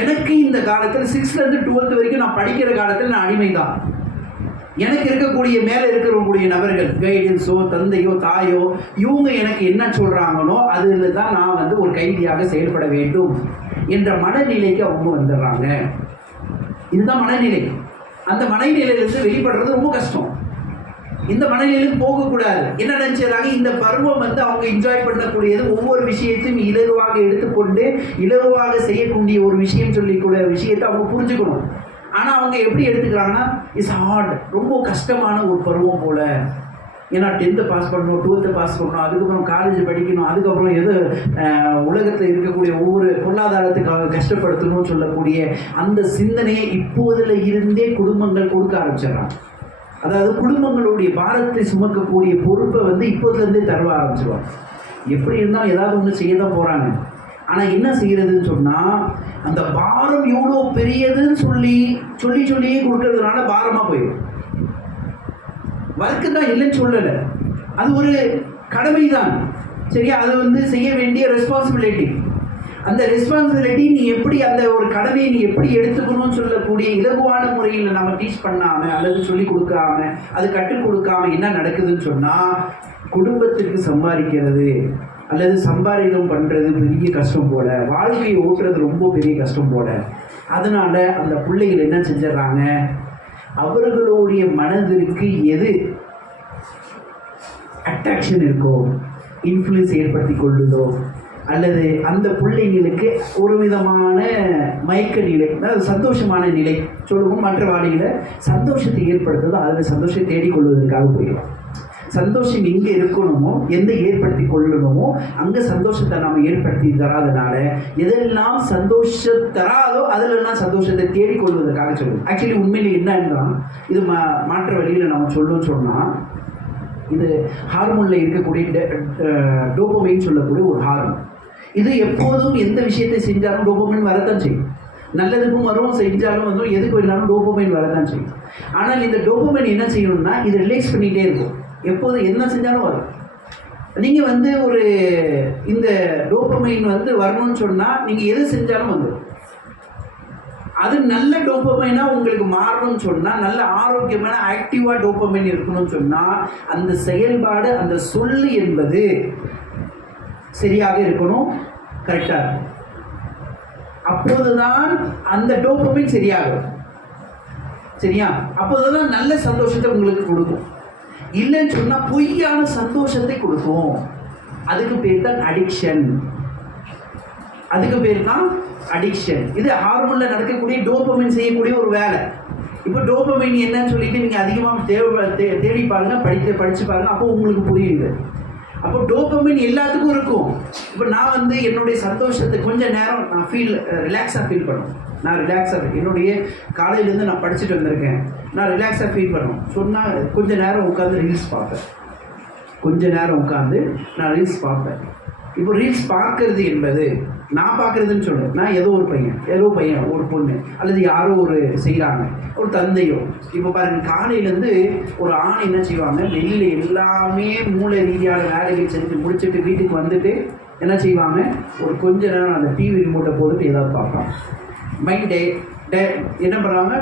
எனக்கு இந்த காலத்தில் 6th ல இருந்து 12th வரைக்கும் நான் படிக்கிற காலத்தில் நான் அடிமை தான், எனக்கு இருக்கக்கூடிய மேலே இருக்கக்கூடிய நபர்கள், கைடன்ஸோ தந்தையோ தாயோ, இவங்க எனக்கு என்ன சொல்றாங்களோ அதில் தான் நான் வந்து ஒரு கைதியாக செயல்பட வேண்டும் என்ற மனநிலைக்கு அவங்க வந்துடுறாங்க. இதுதான் மனநிலை. அந்த மனநிலையிலிருந்து வெளிப்படுறது ரொம்ப கஷ்டம். இந்த மனநிலைக்கு போகக்கூடாது. என்ன நினைச்சாங்க, இந்த பருவம் வந்து அவங்க என்ஜாய் பண்ணக்கூடியது, ஒவ்வொரு விஷயத்தையும் இலகுவாக எடுத்துக்கொண்டு இலகுவாக செய்யக்கூடிய ஒரு விஷயம் சொல்லிக்கூடிய விஷயத்தை அவங்க புரிஞ்சுக்கணும். ஆனால் அவங்க எப்படி எடுத்துக்கிறாங்கன்னா, இட்ஸ் ஹார்ட், ரொம்ப கஷ்டமான ஒரு பருவம் போல. ஏன்னா 10th பாஸ் பண்ணணும், 12th பாஸ் பண்ணணும், அதுக்கப்புறம் காலேஜ் படிக்கணும், அதுக்கப்புறம் எது உலகத்தில் இருக்கக்கூடிய ஒவ்வொரு பொருளாதாரத்துக்காக கஷ்டப்படுத்தணும்னு சொல்லக்கூடிய அந்த சிந்தனையை இப்போதுல இருந்தே குடும்பங்கள் கொடுக்க ஆரம்பிச்சிடறாங்க. அதாவது குடும்பங்களுடைய பாரத்தை சுமக்கக்கூடிய பொறுப்பை வந்து இப்போதுலேருந்தே தர ஆரம்பிச்சிடுவாங்க. எப்படி இருந்தாலும் ஏதாவது ஒன்று செய்ய தான் போகிறாங்க. ஆனால் என்ன செய்யறதுன்னு சொன்னால், அந்த பாரம் எவ்வளோ பெரியதுன்னு சொல்லியே கொடுக்கறதுனால பாரமாக போயிடும். ஒர்க்கு தான் இல்லைன்னு சொல்லலை, அது ஒரு கடமை தான், சரியா? அது வந்து செய்ய வேண்டிய ரெஸ்பான்சிபிலிட்டி. அந்த ரெஸ்பான்சிபிலிட்டி நீ எப்படி, அந்த ஒரு கடமையை நீ எப்படி எடுத்துக்கணும்னு சொல்லக்கூடிய இலகுவான முறையில் நம்ம டீச் பண்ணாமல் அல்லது சொல்லி கொடுக்காம, அது கற்றுக் கொடுக்காம என்ன நடக்குதுன்னு சொன்னால், குடும்பத்திற்கு சம்பாதிக்கிறது அல்லது சம்பாதிதம் பண்ணுறது பெரிய கஷ்டம் போல, வாழ்க்கையை ஓட்டுறது ரொம்ப பெரிய கஷ்டம் போல. அதனால அந்த பிள்ளைகள் என்ன செஞ்சிடறாங்க, அவர்களுடைய மனதிற்கு எது அட்ராக்ஷன் இருக்கோ, இன்ஃப்ளூயன்ஸ் ஏற்படுத்தி கொள்ளுதோ, அல்லது அந்த பிள்ளைங்களுக்கு ஒரு விதமான மயக்க நிலை, அதாவது சந்தோஷமான நிலை சொல்லுவோம், மற்ற வாழிகளை சந்தோஷத்தை ஏற்படுத்துதோ அதில் சந்தோஷத்தை தேடிக்கொள்வதற்காக போயிடும். சந்தோஷம் எங்கே இருக்கணுமோ, எந்த ஏற்படுத்தி கொள்ளணுமோ அங்கே சந்தோஷத்தை நம்ம ஏற்படுத்தி தராதனால எதெல்லாம் சந்தோஷம் தராதோ அதிலெல்லாம் சந்தோஷத்தை தேடிக்கொள்வதற்காக சொல்லுவோம். ஆக்சுவலி உண்மையிலே என்னன்னா, இது மாற்ற வழியில் நம்ம சொல்லணும்னு சொன்னால், இது ஹார்மோனில் இருக்கக்கூடிய டோபமைன் சொல்லக்கூடிய ஒரு ஹார்மோன். இது எப்போதும் எந்த விஷயத்தை செஞ்சாலும் டோபமைன் வரத்தான் செய்யும். நல்லதுக்கும் வரும், செஞ்சாலும் வந்து எதுக்கு வேணாலும் டோபமைன் வரத்தான் செய்யும். ஆனால் இந்த டோபமைன் என்ன செய்யணும்னா, இது ரிலாக்ஸ் பண்ணிகிட்டே இருக்கும். எப்போதும் என்ன செஞ்சாலும் வரும். நீங்கள் வந்து ஒரு இந்த டோபமைன் வந்து வரணும்னு சொன்னால் நீங்கள் எது செஞ்சாலும் வந்துடும். அது நல்ல டோபமைனாக உங்களுக்கு மாறணும்னு சொன்னால், நல்ல ஆரோக்கியமான ஆக்டிவாக டோபமைன் இருக்கணும்னு சொன்னால், அந்த செயல்பாடு, அந்த சொல்லு என்பது சரியாக இருக்கணும், கரெக்டாக இருக்கும். அப்போதுதான் அந்த டோபமைன் சரியாகும். சரியா? அப்போதுதான் நல்ல சந்தோஷத்தை உங்களுக்கு கொடுக்கும். இல்லைன்னு சொன்னால் பொய்யான சந்தோஷத்தை கொடுக்கும். அதுக்கு பேர் தான் அடிக்ஷன். அதுக்கு பேர் தான் அடிக்ஷன். இது ஹார்மோனில் நடக்கக்கூடிய டோபமைன் செய்யக்கூடிய ஒரு வேலை. இப்போ டோபமைன் என்னன்னு சொல்லிட்டு நீங்கள் அதிகமாக தேடி பாருங்க, படித்து பாருங்க, அப்போ உங்களுக்கு புரியுது. அப்போ டோபமைன் எல்லாத்துக்கும் இருக்கும். இப்போ நான் வந்து என்னுடைய சந்தோஷத்தை கொஞ்சம் நேரம் நான் ரிலாக்ஸாக ஃபீல் பண்ணுவேன். நான் ரிலாக்ஸாக என்னுடைய காலையிலேருந்து நான் படிச்சுட்டு வந்திருக்கேன், நான் ரிலாக்ஸாக ஃபீல் பண்ணுவேன் சொன்னால் கொஞ்சம் நேரம் உட்காந்து ரீல்ஸ் பார்ப்பேன். நான் ரீல்ஸ் பார்ப்பேன். இப்போ ரீல்ஸ் பார்க்கறது என்பது நான் பார்க்குறதுன்னு சொல்லுவேன். நான் ஏதோ பையன் ஒரு பொண்ணு அல்லது யாரோ ஒரு செய்கிறாங்க, ஒரு தந்தையோ. இப்போ பாருங்கள், காலையிலேருந்து ஒரு ஆண் என்ன செய்வாங்க, வெளியில் எல்லாமே மூளை ரீதியான வேலைகள் செஞ்சு முடிச்சுட்டு வீட்டுக்கு வந்துட்டு என்ன செய்வாங்க, ஒரு கொஞ்ச நேரம் அந்த டிவி ரிமோட்டை போட்டுட்டு ஏதாவது பார்ப்பாங்க. மைண்டை என்ன பண்ணுறாங்க,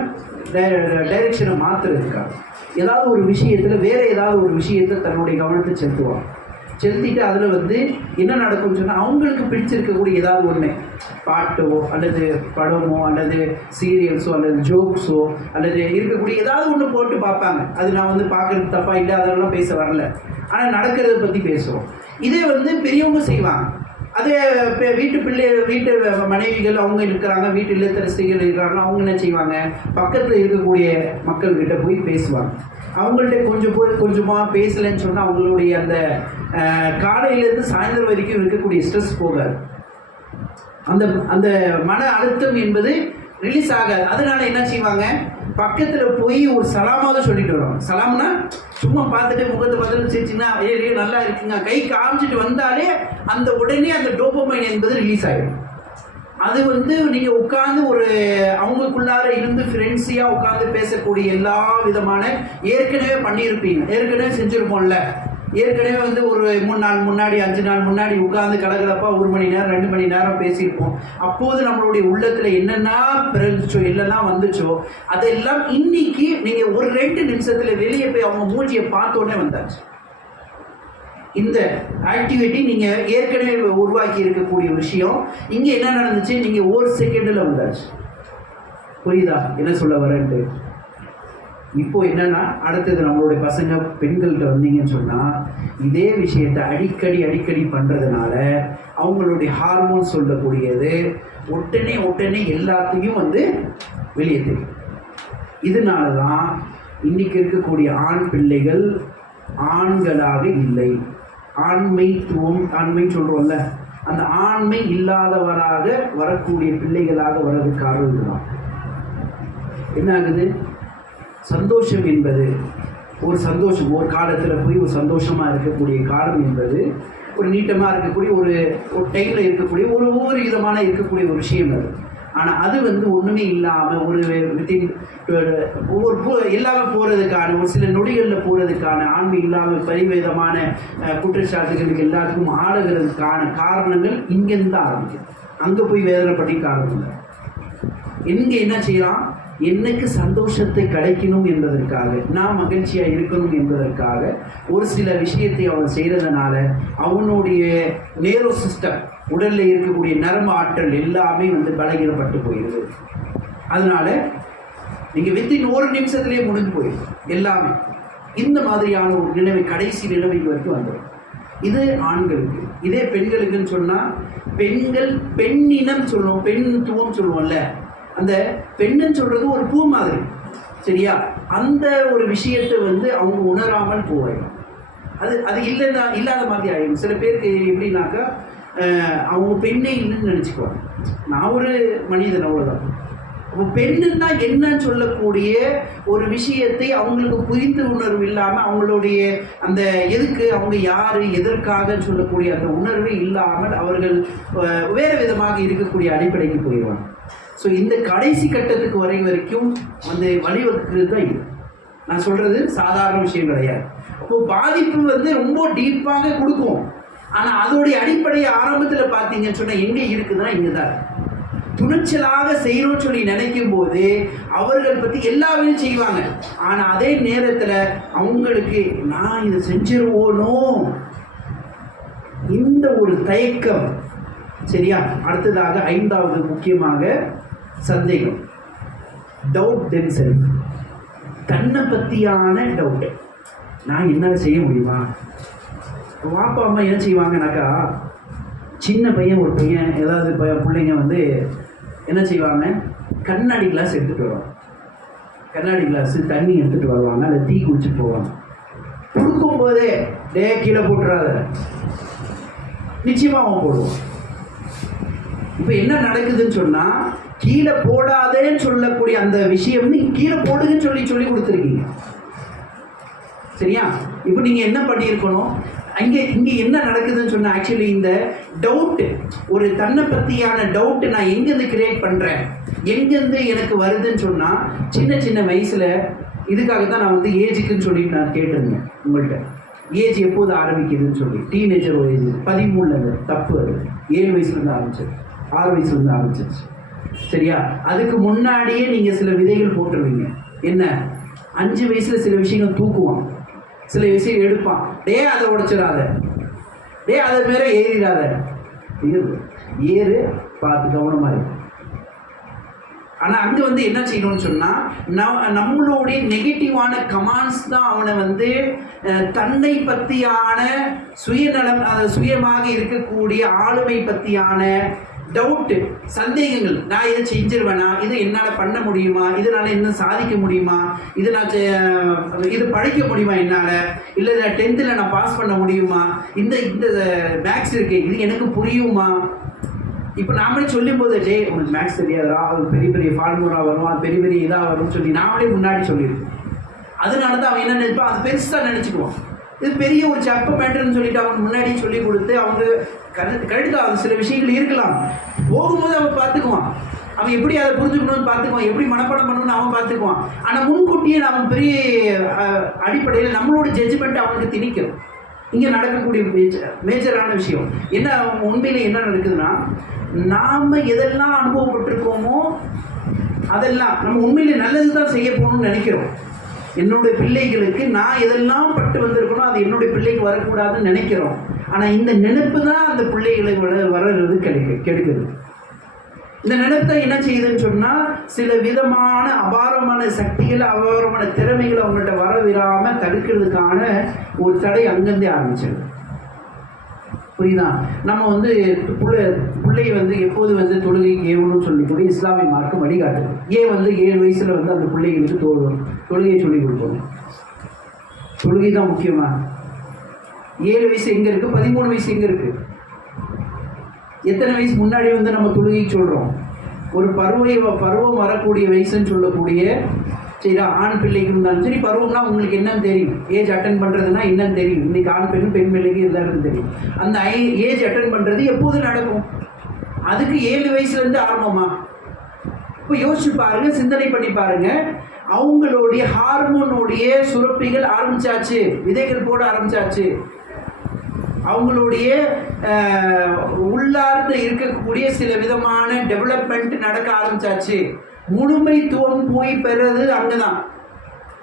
டைரெக்ஷனை மாற்றுறதுக்காக ஏதாவது ஒரு விஷயத்தில், வேறு ஏதாவது ஒரு விஷயத்தை தன்னுடைய கவனத்தை செலுத்திட்டு அதில் வந்து என்ன நடக்கும்னு சொன்னால், அவங்களுக்கு பிடிச்சிருக்கக்கூடிய ஏதாவது ஒன்று, பாட்டோ அல்லது படமோ அல்லது சீரியல்ஸோ அல்லது ஜோக்ஸோ அல்லது இருக்கக்கூடிய ஏதாவது ஒன்று போட்டு பார்ப்பாங்க. அது நான் வந்து பார்க்குறது தப்பாக இல்லை, அதெல்லாம் பேச வரல, ஆனால் நடக்கிறத பற்றி பேசுவோம். இதே வந்து பெரியவங்க செய்வாங்க. அதே வீட்டு மனைவிகள் அவங்க இருக்கிறாங்க, வீட்டு இல்லத்தரசிகள் இருக்கிறாங்க, அவங்க என்ன செய்வாங்க, பக்கத்தில் இருக்கக்கூடிய மக்கள்கிட்ட போய் பேசுவாங்க. அவங்கள்ட்ட கொஞ்சமாக பேசலைன்னு சொன்னால் அவங்களுடைய அந்த காலையிலேருந்து சாயந்தரம் வரைக்கும் இருக்கக்கூடிய ஸ்ட்ரெஸ் போகாது. அந்த மன அழுத்தம் என்பது ரிலீஸ் ஆகாது. அதனால என்ன செய்வாங்க, பக்கத்தில் போய் ஒரு சலாமாக சொல்லிட்டு வருவாங்க. சலாம்னா சும்மா பார்த்துட்டு முகத்தை பார்த்துட்டு சிரிச்சிங்கன்னா, நல்லா இருக்குங்க, கை காமிச்சிட்டு வந்தாலே அந்த உடனே அந்த டோபமைன் என்பது ரிலீஸ் ஆகிடும். அது வந்து நீங்கள் உட்காந்து ஒரு அவங்களுக்குள்ளார இருந்து ஃப்ரெண்ட்ஸியாக உட்காந்து பேசக்கூடிய எல்லா விதமான ஏற்கனவே பண்ணியிருப்பீங்க, ஏற்கனவே செஞ்சுருப்போம்ல, ஏற்கனவே வந்து ஒரு 3 நாள் முன்னாடி 5 நாள் முன்னாடி உட்கார்ந்து கலகலப்பா 1 மணி நேரம் 2 மணி நேரம் பேசியிருப்போம். அப்போது நம்மளுடைய உள்ளத்துல என்னென்னா பிறந்துச்சோ என்னெல்லாம் வந்துச்சோ அதெல்லாம் இன்னைக்கு நீங்க ஒரு 2 நிமிஷத்துல வெளியே போய் அவங்க மூஞ்சியை பார்த்தோன்னே வந்தாச்சு. இந்த ஆக்டிவிட்டி நீங்க ஏற்கனவே உருவாக்கி இருக்கக்கூடிய விஷயம் இங்க என்ன நடந்துச்சு, நீங்க ஒரு செகண்ட்ல வந்தாச்சு. புரியுதா என்ன சொல்ல வரேன்ட்டு? இப்போ என்னன்னா அடுத்தது நம்மளுடைய பசங்க பெண்கள்கிட்ட வந்தீங்கன்னு சொன்னா இதே விஷயத்தை அடிக்கடி பண்றதுனால அவங்களுடைய ஹார்மோன் சொல்லக்கூடியது உடனே எல்லாத்தையும் வந்து வெளியே தெரியும். இதனாலதான் இன்னைக்கு இருக்கக்கூடிய ஆண் பிள்ளைகள் ஆண்களாக இல்லை, ஆண்மை சொல்றோம்ல, அந்த ஆண்மை இல்லாதவராக வரக்கூடிய பிள்ளைகளாக வர்றதுக்கு காரணம் தான். என்ன ஆகுது, சந்தோஷம் என்பது ஒரு சந்தோஷம், ஒரு காலத்தில் போய் ஒரு சந்தோஷமாக இருக்கக்கூடிய காலம் என்பது ஒரு நீட்டமாக இருக்கக்கூடிய ஒரு டைமில் இருக்கக்கூடிய ஒவ்வொரு விதமான இருக்கக்கூடிய ஒரு விஷயம் அது. ஆனால் அது வந்து ஒன்றுமே இல்லாமல் ஒரு வித்தின் எல்லாமே போகிறதுக்கான ஒரு சில நொடிகளில் போகிறதுக்கான ஆண்மை இல்லாமல் பரிவிதமான குற்றச்சாட்டுகளுக்கு எல்லாத்துக்கும் ஆளுகிறதுக்கான காரணங்கள் இங்கேருந்து தான் ஆரம்பிக்கும். அங்கே போய் வேதனைப்படி காரணம் இல்லை. இங்கே என்ன செய்யலாம், எனக்கு சந்தோஷத்தை கிடைக்கணும் என்பதற்காக, நான் மகிழ்ச்சியாக இருக்கணும் என்பதற்காக ஒரு சில விஷயத்தை அவன் செய்கிறதுனால அவனுடைய நேரோ சிஸ்டம், உடலில் இருக்கக்கூடிய நரம்பு ஆற்றல் எல்லாமே வந்து பலகீனப்பட்டு போயிடுது. அதனால நீங்கள் வித்தின் ஒரு நிமிஷத்துலேயே முடிஞ்சு போயிடும் எல்லாமே. இந்த மாதிரியான ஒரு நிலைமை கடைசி நிலைமைக்கு வரைக்கும் வந்துடும். இது ஆண்களுக்கு. இதே பெண்களுக்குன்னு சொன்னால் பெண்கள் பெண்ணினம் சொல்லுவோம், பெண்ணுத்துவம் சொல்லுவோம்ல, அந்த பெண்ணுன்னு சொல்றது ஒரு பூ மாதிரி, சரியா? அந்த ஒரு விஷயத்தை வந்து அவங்க உணராமல் போவாங்க. அது இல்லைன்னா இல்லாத மாதிரி ஆகிடும். சில பேருக்கு எப்படின்னாக்கா அவங்க பெண்ணே இல்லைன்னு நினச்சிக்குவாங்க. நான் ஒரு மனிதன், அவ்வளோதான். அப்போ பெண்ணுன்னா என்னன்னு சொல்லக்கூடிய ஒரு விஷயத்தை அவங்களுக்கு புரிந்து உணர்வு இல்லாமல், அவங்களுடைய அந்த எதுக்கு அவங்க யார் எதற்காக சொல்லக்கூடிய அந்த உணர்வு இல்லாமல் அவர்கள் வேறு விதமாக இருக்கக்கூடிய அடிப்படைக்கு போயிடுவாங்க. ஸோ இந்த கடைசி கட்டத்துக்கு வரைக்கும் வந்து வழிவகுக்கிறது தான் இது. நான் சொல்கிறது சாதாரண விஷயம் கிடையாது. அப்போ பாதிப்பு வந்து ரொம்ப டீப்பாக கொடுக்கும். ஆனால் அதோடைய அடிப்படையை ஆரம்பத்தில் பார்த்தீங்கன்னு சொன்னால் எங்கே இருக்குதுன்னா இங்கே தான். துணிச்சலாக செய்யணும்னு சொல்லி நினைக்கும் போது அவர்கள் பற்றி எல்லா வேலையும் செய்வாங்க. ஆனால் அதே நேரத்தில் அவங்களுக்கு நான் இதை செஞ்சிருவோனோ இந்த ஒரு தயக்கம், சரியா? அடுத்ததாக 5வது முக்கியமாக சந்தேகம், டவுட் தெம் செல்ஃப். தன்னை பற்றியான டவுட். நான் என்ன செய்ய முடியுமா? வாப்பா அம்மா என்ன செய்வாங்கனாக்கா, சின்ன பையன் ஒரு பையன் ஏதாவது பிள்ளைங்க வந்து என்ன செய்வாங்க, கண்ணாடி கிளாஸ் எடுத்துகிட்டு வருவாங்க. கண்ணாடி கிளாஸு தண்ணி எடுத்துகிட்டு வருவாங்க, அதை டீ குடிச்சிட்டு போவாங்க. கொடுக்கும் போதே கீழே போட்டுறாத, நிச்சயமாக அவன் போடுவான். இப்போ என்ன நடக்குதுன்னு சொன்னால், கீழே போடாதேன்னு சொல்லக்கூடிய அந்த விஷயம் வந்து கீழே போடுங்கன்னு சொல்லி கொடுத்துருக்கீங்க, சரியா? இப்போ நீங்கள் என்ன பண்ணியிருக்கணும், இங்கே என்ன நடக்குதுன்னு சொன்னால், ஆக்சுவலி இந்த டவுட்டு, ஒரு தன்னை பற்றியான டவுட்டு நான் எங்கேருந்து கிரியேட் பண்ணுறேன், எங்கேருந்து எனக்கு வருதுன்னு சொன்னால், சின்ன வயசில் இதுக்காக தான் நான் வந்து ஏஜுக்குன்னு சொல்லிட்டு நான் கேட்டிருந்தேன் உங்கள்கிட்ட. ஏஜ் எப்போது ஆரம்பிக்குதுன்னு சொல்லி, டீனேஜர் ஒரு ஏஜ் 13 தப்பு. அது 7 வயசுலேருந்து ஆரம்பிச்சது, 6 வயசுலேருந்து ஆரம்பிச்சிருச்சு, சரியா? அதுக்கு முன்னாடியே நீங்கள் சில விதைகள் போட்டுருவீங்க. என்ன, 5 வயசில் சில விஷயங்கள் தூக்குவான், சில விஷயம் எடுப்பான். அதை உடைச்சிடாத, அதை மேல ஏறிடாத, ஏறு பார்த்து கவனமா இருக்கு. ஆனால் அங்கே வந்து என்ன செய்யணும்னு சொன்னால், நம்மளுடைய நெகட்டிவான கமாண்ட்ஸ் தான் அவனை வந்து தன்னை பற்றியான சுயநலம், சுயமாக இருக்கக்கூடிய ஆளுமை பற்றியான டவுட்டு, சந்தேகங்கள். நான் இதை செஞ்சிருவேனா, இது என்னால் பண்ண முடியுமா, இதனால் என்ன சாதிக்க முடியுமா, இது நான் இது படிக்க முடியுமா என்னால், இல்லை 10th நான் பாஸ் பண்ண முடியுமா, இந்த மேக்ஸ் இருக்கு இது எனக்கு புரியுமா. இப்போ நாமளே சொல்லும் போது உங்களுக்கு மேக்ஸ் தெரியாதா, அது பெரிய ஃபார்முலா வரும், அது பெரிய இதாக வரும்னு சொல்லி நாமளே முன்னாடி சொல்லியிருக்கோம். அதனால தான் அவன் என்ன நினைப்பான், அது பெருசாக நினச்சிக்குவான். இது பெரிய ஒரு சப்ப மேட்டர்னு சொல்லிட்டு அவன் முன்னாடி சொல்லி கொடுத்து அவங்க கரெக்டாக அது சில விஷயங்கள் இருக்கலாம், போகும்போது அவன் பார்த்துக்குவான். அவன் எப்படி அதை புரிஞ்சுக்கணும்னு பார்த்துக்குவான், எப்படி மனப்பாடம் பண்ணணும்னு அவன் பார்த்துக்குவான். ஆனால் முன்கூட்டியே அவன் பெரிய அடிப்படையில் நம்மளோட ஜட்ஜ்மெண்ட் அவனுக்கு திணிக்கும். இங்கே நடக்கக்கூடிய மேஜரான விஷயம் என்ன. உண்மையிலே என்ன நடக்குதுன்னா, நாம் எதெல்லாம் அனுபவப்பட்டிருக்கோமோ அதெல்லாம் நம்ம உண்மையிலே நல்லது தான் செய்ய போகணும்னு நினைக்கிறோம். என்னுடைய பிள்ளைகளுக்கு நான் எதெல்லாம் பட்டு வந்திருக்கணும் அது என்னுடைய பிள்ளைக்கு வரக்கூடாதுன்னு நினைக்கிறோம். ஆனால் இந்த நினைப்பு தான் அந்த பிள்ளைகளை வர்றது கெடுக்குது. இந்த நினைப்பை என்ன செய்யுதுன்னு சொன்னால், சில விதமான அபாரமான சக்திகள், அபாரமான திறமைகளை அவங்கள்ட்ட வரவிடாமல் தடுக்கிறதுக்கான ஒரு தடை அங்கேருந்தே ஆரம்பிச்சிடும். புரியுதா? நம்ம பிள்ளை எப்போது தொழுகைக்கு ஏவணும்னு சொல்லிக்கூட இஸ்லாமிய மார்க்கம் வழிகாட்டுது. 7 வயசுல அந்த பிள்ளைகளுக்கு தொழுகையை சொல்லிக் கொடுக்கணும். தொழுகை தான் முக்கியமா? 7 வயசு எங்கே இருக்குது? 13 வயசு எங்கே இருக்குது? எத்தனை வயசு முன்னாடி நம்ம தொழுகை சொல்கிறோம்? ஒரு பருவம் வரக்கூடிய வயசுன்னு சொல்லக்கூடிய, சரி ஆண் பிள்ளைக்கு இருந்தாலும் சரி, பருவம்னா உங்களுக்கு என்னன்னு தெரியும், ஏஜ் அட்டன் பண்ணுறதுனா என்னன்னு தெரியும். இன்னைக்கு ஆண் பெண் பிள்ளைக்கு எல்லாருக்கும் தெரியும். அந்த ஏஜ் அட்டன் பண்ணுறது எப்போது நடக்கும்? அதுக்கு 7 வயசுலேருந்து ஆரம்பமா? இப்போ யோசிச்சு பாருங்க, சிந்தனை பண்ணி பாருங்க. அவங்களுடைய ஹார்மோனுடைய சுரப்பிகள் ஆரம்பிச்சாச்சு, விதைகள் போட ஆரம்பிச்சாச்சு. அவங்களுடைய உள்ளார்ந்து இருக்கக்கூடிய சில விதமான டெவலப்மெண்ட் நடக்க ஆரம்பிச்சாச்சு. முழுமைத்துவம் போய் பெறது அங்கதான்.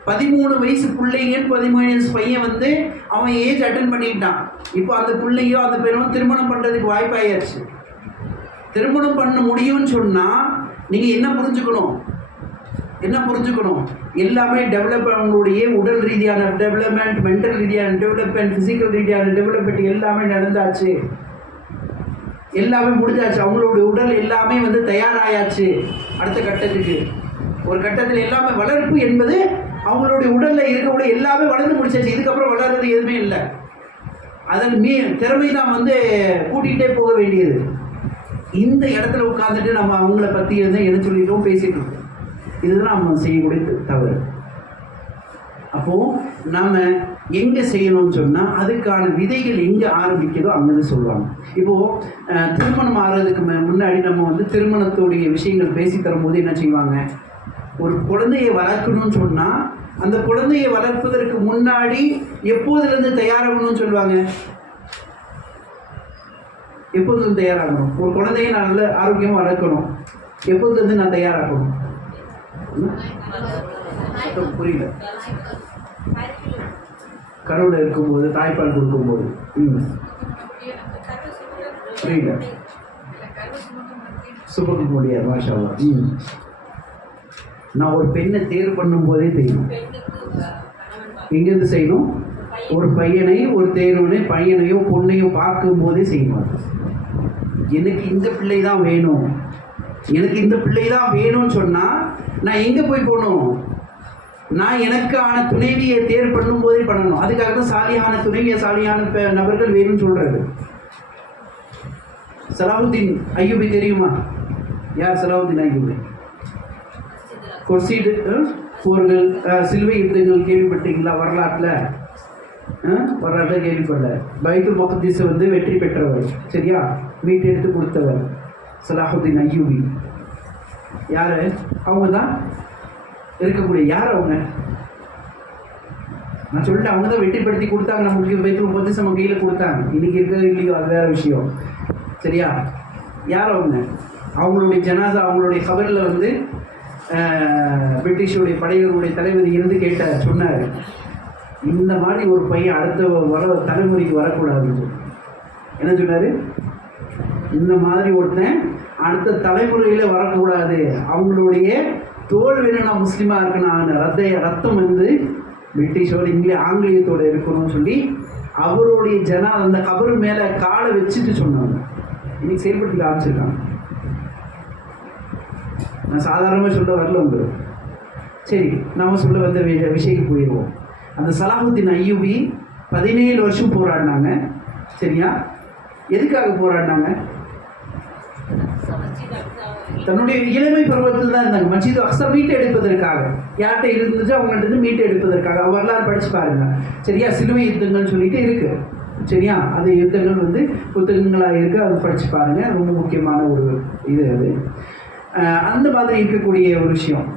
13 வயசு பிள்ளைங்க, 13 வயசு பையன் அவன் ஏஜ் அட்டன் பண்ணிட்டான். இப்போ அந்த பிள்ளையோ அந்த பெண்ணும் திருமணம் பண்றதுக்கு வாய்ப்பாயாச்சு. திருமணம் பண்ண முடியும்னு சொன்னா நீங்க என்ன புரிஞ்சுக்கணும்? எல்லாமே டெவலப், அவங்களுடைய உடல் ரீதியான டெவலப்மெண்ட், மென்டல் ரீதியான டெவலப்மெண்ட், பிசிக்கல் ரீதியான டெவலப்மெண்ட் எல்லாமே நடந்தாச்சு, எல்லாமே முடிஞ்சாச்சு. அவங்களுடைய உடல் எல்லாமே தயாராயாச்சு அடுத்த கட்டத்துக்கு. ஒரு கட்டத்தில் எல்லாமே வளர்ப்பு என்பது அவங்களுடைய உடல்ல இருக்கக்கூடிய எல்லாமே வளர்ந்து முடிச்சாச்சு. இதுக்கப்புறம் வளர்றது எதுவுமே இல்லை. அதன் திறமை தான் கூட்டிகிட்டே போக வேண்டியது. இந்த இடத்துல உட்காந்துட்டு நம்ம அவங்கள பற்றி என்ன சொல்லிட்டோம், பேசிட்டு இருக்கோம். இதுதான் நம்ம செய்யக்கூடிய தவறு. அப்போது நாம் எங்கே செய்யணும்னு சொன்னால், அதுக்கான விதைகள் எங்கே ஆரம்பிக்கிறதோ அங்கேருந்து சொல்லுவாங்க. இப்போது திருமணம் ஆகிறதுக்கு முன்னாடி நம்ம திருமணத்துடைய விஷயங்கள் பேசி தரும்போது என்ன செய்வாங்க, ஒரு குழந்தையை வளர்க்கணும்னு சொன்னால் அந்த குழந்தையை வளர்ப்பதற்கு முன்னாடி எப்போதுலேருந்து தயாராகணும்னு சொல்லுவாங்க. எப்போதுலேருந்து தயாராகணும்? ஒரு குழந்தையை நான் நல்ல ஆரோக்கியமாக வளர்க்கணும், எப்போதுலேருந்து நான் தயாராகணும்? புரியல. கருவில் இருக்கும்போது, தாய்ப்பால் கொடுக்கும்போது. புரியல. சுமக்க முடியாது. மாஷா அல்லாஹ். நான் ஒரு பெண்ணை தேர்வு பண்ணும் போதே தெரியும். எங்கேருந்து செய்யணும்? ஒரு பையனை, ஒரு தேர்வுனை, பையனையோ பொண்ணையோ பார்க்கும் போதே செய்யணும். எனக்கு இந்த பிள்ளை தான் வேணும், எனக்கு இந்த பிள்ளை தான் வேணும்னு சொன்னால் நான் எங்கே போய் போகணும்? நான் எனக்கான துணைவியை தேர்வு பண்ணும் போதே பண்ணணும். அதுக்காக தான் சாலியான துணைவியை, சாலியான நபர்கள் வேணும்னு சொல்கிறது. சலாஹுத்தீன் ஐயூபி தெரியுமா? யார் சலாஹுத்தீன் ஐயூபி? கொர்சீடு போர்கள், சிலுவை யுத்தங்கள் கேள்விப்பட்டீங்களா? வரலாற்றில் கேள்விப்படல. பைத்துல் மக்தீஸ் வெற்றி பெற்றவர், சரியா, மீட்டெடுத்து கொடுத்தவர் சலாஹுத்தீன் ஐயூபி. யார்? அவங்க தான் இருக்கக்கூடிய. யார் அவங்க? நான் சொல்லிட்டு அவங்க தான் வெற்றிப்படுத்தி கொடுத்தாங்க. நமக்கு பைத்துல் மக்தீஸ் நம்ம கையில் கொடுத்தாங்க. இன்னைக்கு இருக்கிறது இல்லையோ அது வேற விஷயம், சரியா. யார் அவங்க? அவங்களுடைய ஜனாசா, அவங்களுடைய கபரில் பிரிட்டிஷுடைய படைகளுடைய தளபதி இருந்து சொன்னார், இந்த மாதிரி ஒரு பையன் அடுத்த தலைமுறைக்கு வரக்கூடாதுன்னு. என்ன சொன்னார்? இந்த மாதிரி ஒருத்தன் அடுத்த தலைமுறையில் வரக்கூடாது, அவங்களுடைய தோல் வேணும், நான் முஸ்லீமாக இருக்கணும், ரத்தம் பிரிட்டிஷோட ஆங்கிலேயத்தோடு இருக்கணும்னு சொல்லி அவருடைய அந்த கபரு மேலே காலை வச்சுட்டு சொன்னாங்க. இன்னைக்கு செயல்படுத்தி காமிச்சிருக்காங்க. நான் சாதாரணமாக சொல்ல வரல உங்களுக்கு. சரி, நம்ம சொல்ல வந்த விஷயத்துக்கு போயிடுவோம். அந்த சலாஹுத்தீன் ஐயூபி 17 வருஷம் போராடினாங்க, சரியா. எதுக்காக போராடினாங்க? தன்னுடைய இளமை பருவத்தில் தான் இருந்தாங்க. மஸ்ஜித் அக்ஸா மீட்டு எடுப்பதற்காக. யார்கிட்ட இருந்துச்சு? அவங்கள்ட்ட மீட்டு எடுப்பதற்காக. வரலாறு படிச்சு பாருங்க, சரியா. சிலுவை யுத்தங்கள் சொல்லிட்டு இருக்கு, சரியா. அது யுத்தங்கள் புத்தகங்களாக இருக்கு, அது படிச்சு பாருங்க. ரொம்ப முக்கியமான ஒரு இது அது. அந்த மாதிரி இருக்கக்கூடிய ஒரு விஷயம்.